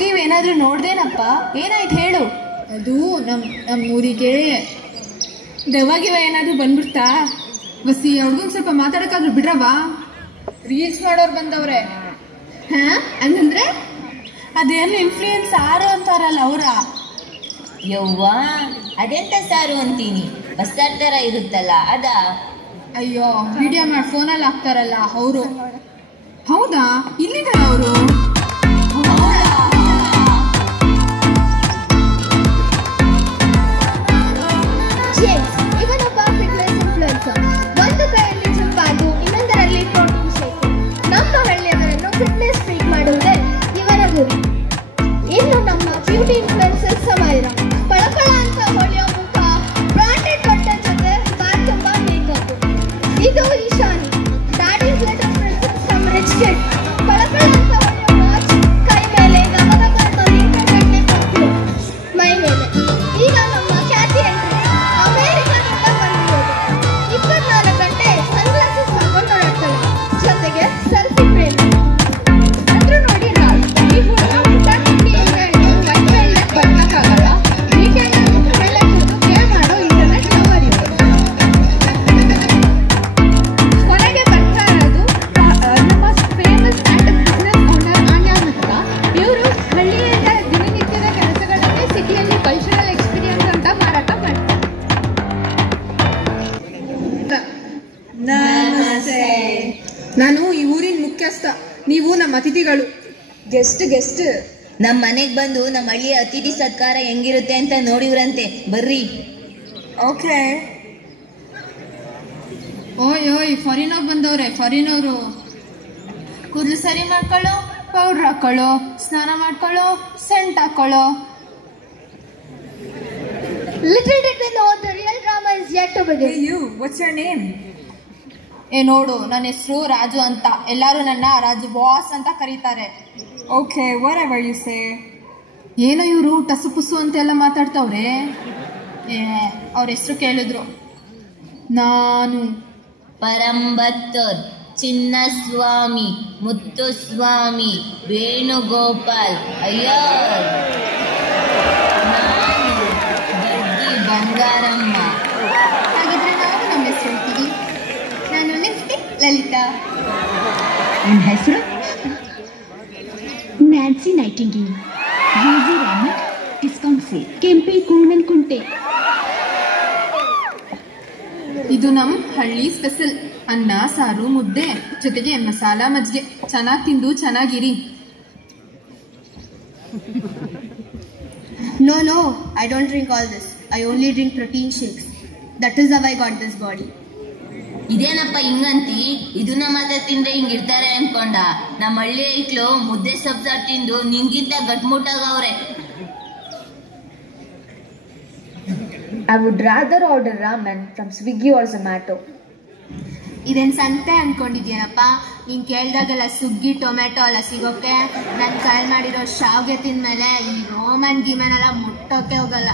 ಗೀವ್ ಏನಾದರೂ ನೋಡ್ದೇನಪ್ಪ? ಏನಾಯ್ತು ಹೇಳು. ಅದು ನಮ್ಮೂರಿಗೆ ದೆವ್ವಾಗಿವ ಏನಾದರೂ ಬಂದ್ಬಿಡ್ತಾ? ಬಸ್ಸಿ ಅವ್ರಿಗೂ ಸ್ವಲ್ಪ ಮಾತಾಡೋಕ್ಕಾದ್ರೂ ಬಿಡ್ರವಾ? ರೀಲ್ಸ್ ಮಾಡೋರು ಬಂದವ್ರೆ. ಹಂಗಂದ್ರೆ ಅದೇನು ಇನ್ಫ್ಲೂಯೆನ್ಸ್ ಸಾರು ಅಂತಾರಲ್ಲ ಅವರ? ಯವ್ವ, ಅದೆಂತ ಸಾರು ಅಂತೀನಿ, ಬಸ್ಸಾರ್ ಥರ ಇರುತ್ತಲ್ಲ ಅದ? ಅಯ್ಯೋ, ವಿಡಿಯೋ ಮಾಡಿ ಫೋನಲ್ಲಿ ಹಾಕ್ತಾರಲ್ಲ ಅವರು. ಹೌದಾ? ಇಲ್ಲಿದಾರ ಅವರು? ಇವನೊಬ್ಬ ಫಿಟ್ನೆಸ್ ಇನ್ಫ್ಲುಯೆನ್ಸರ್. ಒಂದು ಕೈಯಲ್ಲಿ ಜಿಮ್ ಬ್ಯಾಗು, ಇನ್ನೊಂದರಲ್ಲಿ ಪ್ರೋಟೀನ್ ಶೇಕ್. ನಮ್ಮ ಹಳ್ಳಿಯವರನ್ನು ಫಿಟ್ನೆಸ್ ಟ್ರೀಟ್ ಮಾಡುವುದೇ ಇವರ ಗುರಿ. ಇನ್ನು ನಮ್ಮ ಬ್ಯೂಟಿ ಇನ್ಫ್ಲುಯೆನ್ಸರ್ ಸಮೈರ, ಪಳಪಳ ಅಂತ ಹೊಳೆಯೋ ಮುಖ, ಬ್ರಾಂಡೆಡ್ ಬಟ್ಟೆ ಜೊತೆ ಬ್ಯಾಗ್ ತುಂಬ ಮೇಕಪ್. ಇದು Ishani, daddy's little princess from rich kid. ಪಳಪಳ ಅಂತ ಹೊಳೆಯೋ ವಾಚ್, ಕೈ ಮೇಲೆ ಗಮಗಮ ಅನ್ನೋ ನೀಟಾಗಿ ಪರ್ಫ್ಯೂಮ್ ಮೈ ಮೇಲೆ. ಈಗ ನಮ್ಮ ಖ್ಯಾತಿ ಎಂಟ್ರಿ ಅಮೇರಿಕಾದಿಂದ ಬಂದಿರೋದು. 24 ಗಂಟೆ ಸನ್ಗ್ಲಾಸಸ್ ಹಾಕೊಂಡು ಓಡಾಡ್ತಾಳೆ, ಜೊತೆಗೆ ಸೆಲ್ಫಿ ಫ್ರೇಮ್. ಅಂದ್ರೂ ನೋಡಿ ರಾಜ್, ಈ ಹುಡುಗ ಊಟ ತಿಂಡಿ ಹೇಳಿ ವೈಟ್ ವೇಲ್ಡಕ್ಕೆ ಬರ್ಲಿಕ್ಕಾಗಲ್ಲ. ವೀಕೆಂಡಲ್ಲಿ ಹೇಳಕ್ಕೋದು ಪೇ ಮಾಡೋ ಇಂಟರ್ನೆಟ್ ಲವರ್ ಇವರು. ಕೊನೆಗೆ ಬರ್ತಾ ಇರೋದು ನಮ್ಮ ಫೇಮಸ್ ಆ್ಯಂಡ್ ಬಿಸ್ನೆಸ್ ಓನರ್ ಆನ್ಯಾ ಮಿತ್ರ. ಇವರು ಹಳ್ಳಿಯಿಂದ ದಿನನಿತ್ಯದ ಕೆಲಸಗಳನ್ನೇ ಸಿಟಿಯಲ್ಲಿ ಕಲ್ಚರಲ್ ಎಕ್ಸ್ಪೀರಿಯನ್ಸ್ ಅಂತ ಮಾರಾಟ ಮಾಡ್ತಾರೆ. ನಮಸ್ತೆ. ನಾನು ಈ ಊರಿನ ಮುಖ್ಯಸ್ಥ, ನೀವು ನಮ್ಮ ಅತಿಥಿಗಳು. ಗೆಸ್ಟ್ ನಮ್ಮ ಮನೆಗೆ ಬಂದು ನಮ್ಮ ಹಳ್ಳಿಯ ಅತಿಥಿ ಸತ್ಕಾರ ಹೆಂಗಿರುತ್ತೆ ಅಂತ ನೋಡಿವ್ರಂತೆ, ಬರ್ರಿ. ಓಕೆ. ಓಯ್ ಫಾರಿನವ್ರು ಬಂದವ್ರೆ, ಫಾರಿನವರು. ಕೂದಲು ಸರಿ ಮಾಡ್ಕೊಳ್ಳೋ, ಪೌಡ್ರ್ ಹಾಕೊಳ್ಳೋ, ಸ್ನಾನ ಮಾಡ್ಕೊಳ್ಳೋ, scent ಹಾಕೊಳ್ಳೋ. Little did they know the real drama is yet to begin. Hey you, what's your name? ನೋಡು, ನನ್ನ ಹೆಸರು ರಾಜು ಅಂತ. ಎಲ್ಲರೂ ನನ್ನ ರಾಜು ಬಾಸ್ ಅಂತ ಕರೀತಾರೆ. Okay, whatever you say. ಏನೋ ಇವರು ಟಸು ಪುಸು ಅಂತೆಲ್ಲ ಮಾತಾಡ್ತಾವ್ರೆ. ಅವ್ರ ಹೆಸರು ಕೇಳಿದ್ರು. ನಾನು ಪರಂಬತ್ತೂರ್, ಚಿನ್ನಸ್ವಾಮಿ, ಮುತ್ತುಸ್ವಾಮಿ, ವೇಣುಗೋಪಾಲ್ ಅಯ್ಯರ್. ನಾನು ಬಡ್ಡಿ ಬಂಗಾರಮ್ಮ. ಹಾಗಿದ್ರೆ ನಾವು ನಮ್ಮ ಹೆಸರು ಹೇಳ್ತೀವಿ. ನಾನು ಲಿಪ್ಸ್ಟಿಕ್ ಲಲಿತಾ. ನನ್ನ ಹೆಸರು ನ್ಯಾನ್ಸಿ ನೈಟಿಂಗೇಲ್. ಯೂಸಿ ರಾಮನ್, ಡಿಸ್ಕೌಂಟ್ ಸೇಲ್, ಕೆಂಪಿ ಕೂಣನ್ ಕುಂಟೆ. ಇದು ನಮ್ಮ ಹಳ್ಳಿ ಸ್ಪೆಷಲ್. ಅನ್ನ, ಸಾರು, ಮುದ್ದೆ, ಜೊತೆಗೆ ಮಸಾಲ ಮಜ್ಜಿಗೆ. ಚೆನ್ನಾಗಿ ತಿಂದು ಚೆನ್ನಾಗಿರಿ. No, I don't drink all this. I only drink protein shakes. That is how I got this body. ಇದೇನಪ್ಪ ಹಿಂಗಂತಿ? ಇದನ್ನ ಮಾತ್ರ ತಿಂದ್ರೆ ಹಿಂಗಿರ್ತಾರೆ ಅನ್ಕೊಂಡ. ನಮ್ಮ ಹಳ್ಳಿ ಐಕ್ಳು ಮುದ್ದೆ ಸಬ್ಸಾರ್ ತಿಂದು ನಿಂಗಿಂತ ಗಟ್ಮುಟ್ಟಾಗವ್ರೆ. I would rather order ramen from Swiggy or Zomato. ಇದೇನು ಸಂತೆ ಅನ್ಕೊಂಡಿದ್ಯೇನಪ್ಪ? ನೀನು ಕೇಳ್ದಾಗೆಲ್ಲ ಸುಗ್ಗಿ ಟೊಮೆಟೊ ಎಲ್ಲ ಸಿಗೋಕೆ ನಾನು ಕೈಲಿ ಮಾಡಿರೋ ಶಾವ್ಗೆ ತಿಂದ್ಮೇಲೆ ಈ ರೋಮನ್ ಗಿಮನ್ ಎಲ್ಲ ಮುಟ್ಟೋಕೆ ಹೋಗಲ್ಲ.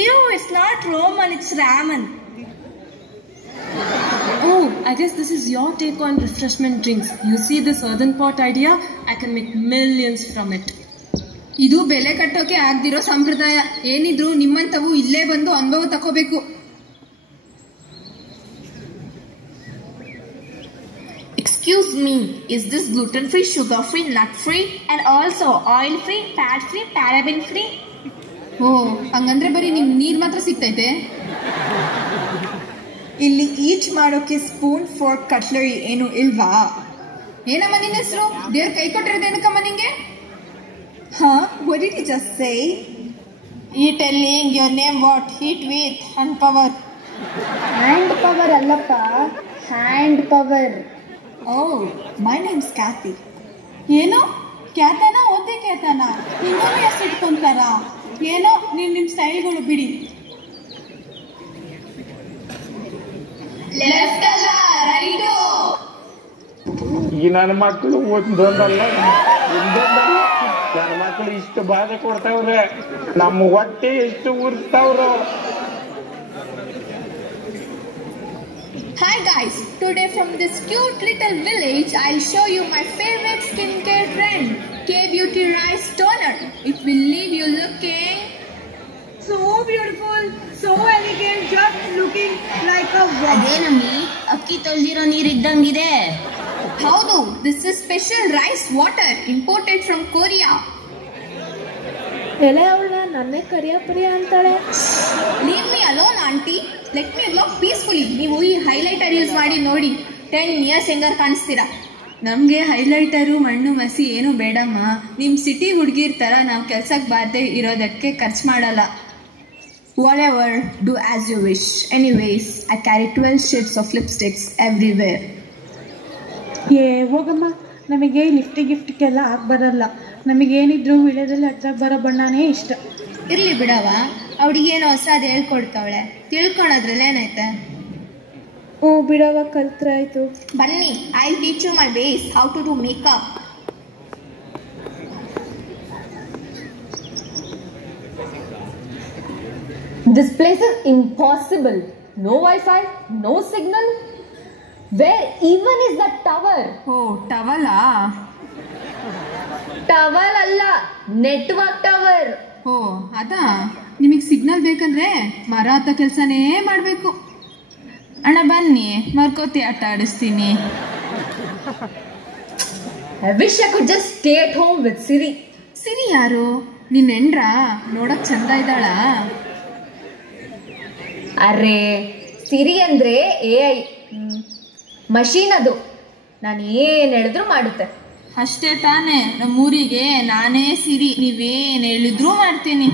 Ew, it's not Roman, it's ramen. Oh, I guess this is your take on refreshment drinks. You see this earthen pot idea? I can make millions from it. ಇದು ಬೆಲೆ ಕಟ್ಟೋಕೆ ಆಗ್ದಿರೋ ಸಂಪ್ರದಾಯ. ಏನಿದ್ರು ನಿಮ್ಮಂತವು ಇಲ್ಲೇ ಬಂದು ಅನುಭವ ತಗೋಬೇಕು. Excuse me, is this gluten-free, sugar-free, nut-free, and also oil-free, fat-free, paraben-free? ಹಂಗಂದ್ರೆ ಬರೀ ನಿಮ್ ನೀರ್ ಮಾತ್ರ ಸಿಗ್ತೈತೆ? ಇಲ್ಲಿ ಈಚ್ ಮಾಡೋಕೆ ಸ್ಪೂನ್, ಫೋರ್ಕ್, ಕಟ್ಲರಿ ಏನು ಇಲ್ವಾ? ಏನಮ್ಮ ನಿನ್ನ ಹೆಸರು? ದೇವ್ರ ಕೈ ಕೊಟ್ಟಿರೋದೇನಕ್ಕಮ್ಮ ನಿಂಗೆ? What did you just say? Eat telling your name what? Eat with hand power. Hand power allappa, hand power. Oh, my name's Kathy. ಏನೋ ಕ್ಯಾತನ ಓದ್ದೆ ಕ್ಯಾತನ ಇನ್ನೊಮ್ಮೆ ಹೆಸರು ಇಟ್ಕೊಂತಾರ? ಏನೋ ನಿಮ್ಮ ಸ್ಟೈಲ್ಗಳು ಬಿಡಿ. ಲೆಫ್ಟ್ ಅಲ್ಲ ರೈಟು. ಈ ನನ್ನ ಮಕ್ಕಳು ಒಂದೊಂದಲ್ಲ ನನ್ನ ಮಕ್ಕಳು ಇಷ್ಟು ಬಾಧೆ ಕೊಡ್ತಾವ್ರೆ, ನಮ್ಮ ಹೊಟ್ಟೆ ಎಷ್ಟು ಉರ್ತಾವ್ರು. Hi guys, today from this cute little village I'll show you my favorite skincare trend. K-Beauty Rice Toner. It will leave you looking So beautiful, so elegant, just looking like a wow. ಅದೇನಮ್ಮಿ ಅಕ್ಕಿ ತೊಳ್ದಿರೋ ನೀರಿದ್ದಂಗಿದೆ. ಹೌದು, this is special rice water imported from Korea. ಎಲೆ ಅವಳ ನನ್ನೇ ಕರಿಯಪ್ರಿಯ ಅಂತಾಳೆ. Leave me alone, auntie. Let me walk peacefully. ನೀವು ಈ highlighter use ಮಾಡಿ ನೋಡಿ, 10 years ಹೆಂಗಾರು ಕಾಣಿಸ್ತೀರಾ. ನಮಗೆ ಹೈಲೈಟರು ಮಣ್ಣು ಮಸಿ ಏನು ಬೇಡಮ್ಮ. ನಿಮ್ಮ ಸಿಟಿ ಹುಡುಗಿರ್ ಥರ ನಾವು ಕೆಲ್ಸಕ್ಕೆ ಬಾರದೆ ಇರೋದಕ್ಕೆ ಖರ್ಚು ಮಾಡಲ್ಲ. Whatever, do as you wish. Anyways, I carry 12 shades of lipsticks everywhere. ಹೋಗಮ್ಮ, ನಮಗೆ ಗಿಫ್ಟಿಗೆಲ್ಲ ಬರಲ್ಲ. ನಮಗೇನಿದ್ರು ವಿಳೆದಲ್ಲಿ ಹತ್ರ ಬರೋ ಬಣ್ಣನೇ ಇಷ್ಟ. ಇರ್ಲಿ ಬಿಡವ, ಅವಳಿಗೇನೋ ಹೊಸದು ಹೇಳ್ಕೊಡ್ತಾವಳೆ, ತಿಳ್ಕೊಳೋದ್ರಲ್ಲಿ ಏನೈತೆ. ಬಿಡವ, ಕಲ್ತ್ರಾಯ್ತು. ಬನ್ನಿ, I teach you my ways, how to do makeup. This place is impossible. No Wi-Fi, no signal. Where even is that tower? ಓ, ಟವಲಾ? Tower ಅಲ್ಲ, ನೆಟ್ವರ್ಕ್ ಟವರ್. ಓ, ಅದಾ? ನಿಮಗೆ ಸಿಗ್ನಲ್ ಬೇಕಂದ್ರೆ ಮರ ಹತ್ತ ಕೆಲಸನೇ ಮಾಡಬೇಕು. ಅಣ್ಣ ಬನ್ನಿ, ಮರ್ಕೋತಿ ಆಟ ಆಡಿಸ್ತೀನಿ. I wish I could just stay at home with Siri. ಸಿರಿ ಯಾರು? ನಿನ್ನ ಹೆಂಡ್ರಾ? ನೋಡಕ್ ಚಂದ ಇದ್ದಾಳ? ಅರೆ, ಸಿರಿ ಅಂದ್ರೆ AI ಮಷೀನ್. ಅದು ನಾನು ಏನ್ ಹೇಳಿದ್ರು ಮಾಡುತ್ತೆ. ಅಷ್ಟೇ ತಾನೇ, ನಮ್ಮೂರಿಗೆ ನಾನೇ ಸಿರಿ, ನೀವೇನ್ ಹೇಳಿದ್ರು ಮಾಡ್ತೀನಿ.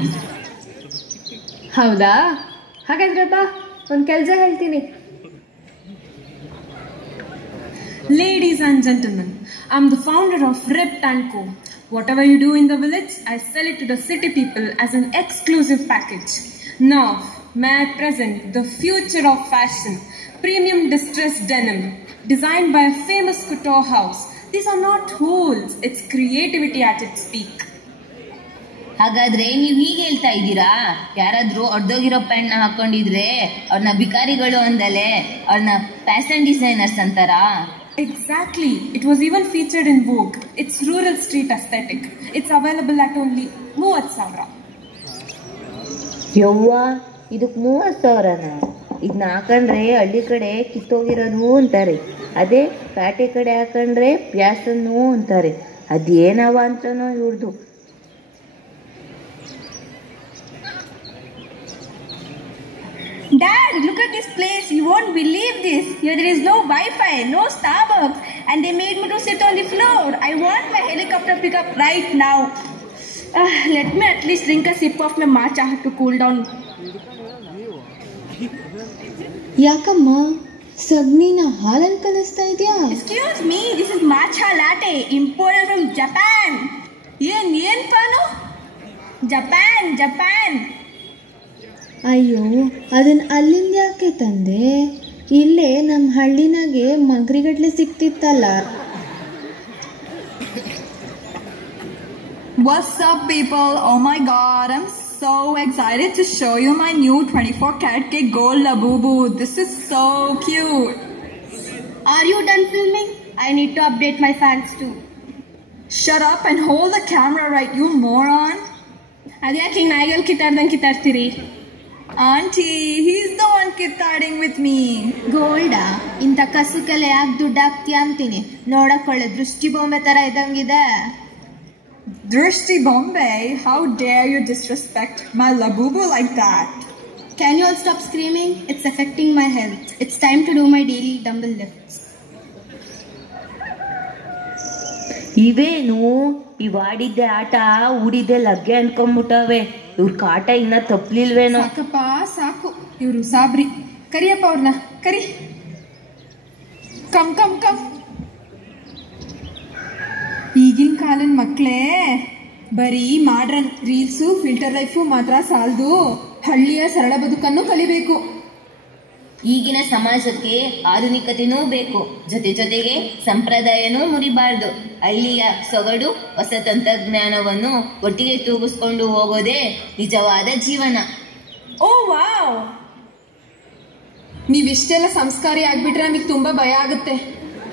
ಹೌದಾ? ಹಾಗಾದ್ರೆ ಬಾ, ಒಂದ್ ಕೆಲಸ ಹೇಳ್ತೀನಿ. Ladies and gentlemen, I'm the founder of Ripped & Co. Whatever you do in the village, I sell it to the city people as an exclusive package. Now, may I present the future of fashion, premium distressed denim, designed by a famous couture house. These are not holes, it's creativity at its peak. ಹಾಗಾದ್ರೆ ನೀವು ಹೀಗೆ ಹೇಳ್ತಾ ಇದ್ದೀರಾ, ಯಾರಾದ್ರೂ ಒಡ್ದೋಗಿರೋ ಪ್ಯಾಂಟ್ನ ಹಾಕೊಂಡಿದ್ರೆ ಅವ್ರನ್ನ ಬಿಕಾರಿಗಳು ಅಂದಲೆ ಅವ್ರನ್ನ fashion designers ಅಂತಾರಾ? Exactly. It was even featured in Vogue. It's rural street aesthetic. It's available at only 30,000. ಯವ್ವ, ಇದಕ್ಕೆ 30,000ನಾ? ಇದನ್ನ ಹಾಕೊಂಡ್ರೆ ಹಳ್ಳಿ ಕಡೆ ಕಿತ್ತೋಗಿರೋದು ಅಂತಾರೆ, ಅದೇ ಪ್ಯಾಟೆ ಕಡೆ ಹಾಕೊಂಡ್ರೆ ಪ್ಯಾಸನ್ನು ಅಂತಾರೆ. ಅದೇನವ ಅಂತನೋ ಇವ್ರದು. Dad, look at this place. You won't believe this. Here there is no Wi-Fi, no Starbucks, and they made me to sit on the floor. I want my helicopter pickup right now. Let me at least drink a sip of my matcha to cool down. ಯಾಕಮ್ಮ ಸಗಣಿನ ಹಾಲಲ್ಲಿ ಕಲಿಸ್ತಾ ಇದೆಯಾ? Excuse me, this is matcha latte imported from Japan. ಏನ್ pan? Japan. ಅಯ್ಯೋ, ಅದನ್ನ ಅಲ್ಲಿಂದ ಯಾಕೆ ತಂದೆ? ಇಲ್ಲೇ ನಮ್ಮ ಹಳ್ಳಿನಾಗೆ ಮಂಕ್ರಿಗಟ್ಲೆ ಸಿಕ್ತಿತ್ತಲ್ಲ. What's up, people? Oh my god, I'm so excited to show you my new 24 karat gold Labubu. This is so cute. Are you done filming? I need to update my fans too. Shut up and hold the camera right, you moron. Adyake naigel kitartiri. Auntie, he's the one kidding with me. ಗೋಲ್ಡಾ? ಇಂಥ ಕಸುಕೆಲ್ಲ ಯಾಕೆ ದುಡ್ಡು ಹಾಕ್ತೀಯ ಅಂತೀನಿ. ನೋಡಕೊಳ್ಳೆ ದೃಷ್ಟಿ ಬೊಂಬೆ ತರ ಇದ್ದಂಗಿದೆ. Drishti Bombay, how dare you disrespect my Labubu like that? Can you all stop screaming? It's affecting my health. It's time to do my daily dumbbell lifts. ಇವೇನು ಇವಾಡಿದ್ದೆ ಆಟ ಊಡಿದ್ದೆ ಲಗ್ಗೆ ಅನ್ಕೊಂಡ್ಬಿಟ್ಟವೆ. ಇವ್ರ ಕಾಟ ಇನ್ನ ತಪ್ಪಲಿಲ್ವೇನೋ. ಸಾಕಪ್ಪ ಸಾಕು, ಇವರು ಸಾಬ್ರಿ. ಕರಿಯಪ್ಪ ಅವ್ರನ್ನ, ಕರಿ. ಕಮ್. ಈಗಿನ ಕಾಲದ ಮಕ್ಕಳೇ ಬರೀ ಮಾಡ್ರನ್ ರೀಲ್ಸು ಫಿಲ್ಟರ್ ಲೈಫು ಮಾತ್ರ ಸಾಲದು, ಹಳ್ಳಿಯ ಸರಳ ಬದುಕನ್ನು ಕಲಿಬೇಕು. ಈಗಿನ ಸಮಾಜಕ್ಕೆ ಆಧುನಿಕತೆನೂ ಬೇಕು, ಜೊತೆಗೆ ಸಂಪ್ರದಾಯನೂ ಮುರಿಬಾರ್ದು. ಹಳ್ಳಿಯ ಸೊಗಡು ಹೊಸ ತಂತ್ರಜ್ಞಾನವನ್ನು ಒಟ್ಟಿಗೆ ತೂಗಿಸ್ಕೊಂಡು ಹೋಗೋದೇ ನಿಜವಾದ ಜೀವನ. ಓ ವಾವ್, ನೀವಿಷ್ಟೆಲ್ಲ ಸಂಸ್ಕಾರಿ ಆಗ್ಬಿಟ್ರೆ ನಮಗೆ ತುಂಬಾ ಭಯ ಆಗುತ್ತೆ.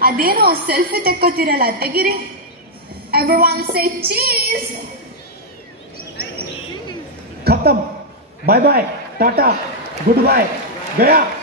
ಅದೇನೋ ಸೆಲ್ಫಿ ತೆಕ್ಕೋತಿರಲ್ಲ, ತೆಗಿರಿ. Everyone say cheese. खत्म. Bye bye. Tata. Good bye. गया.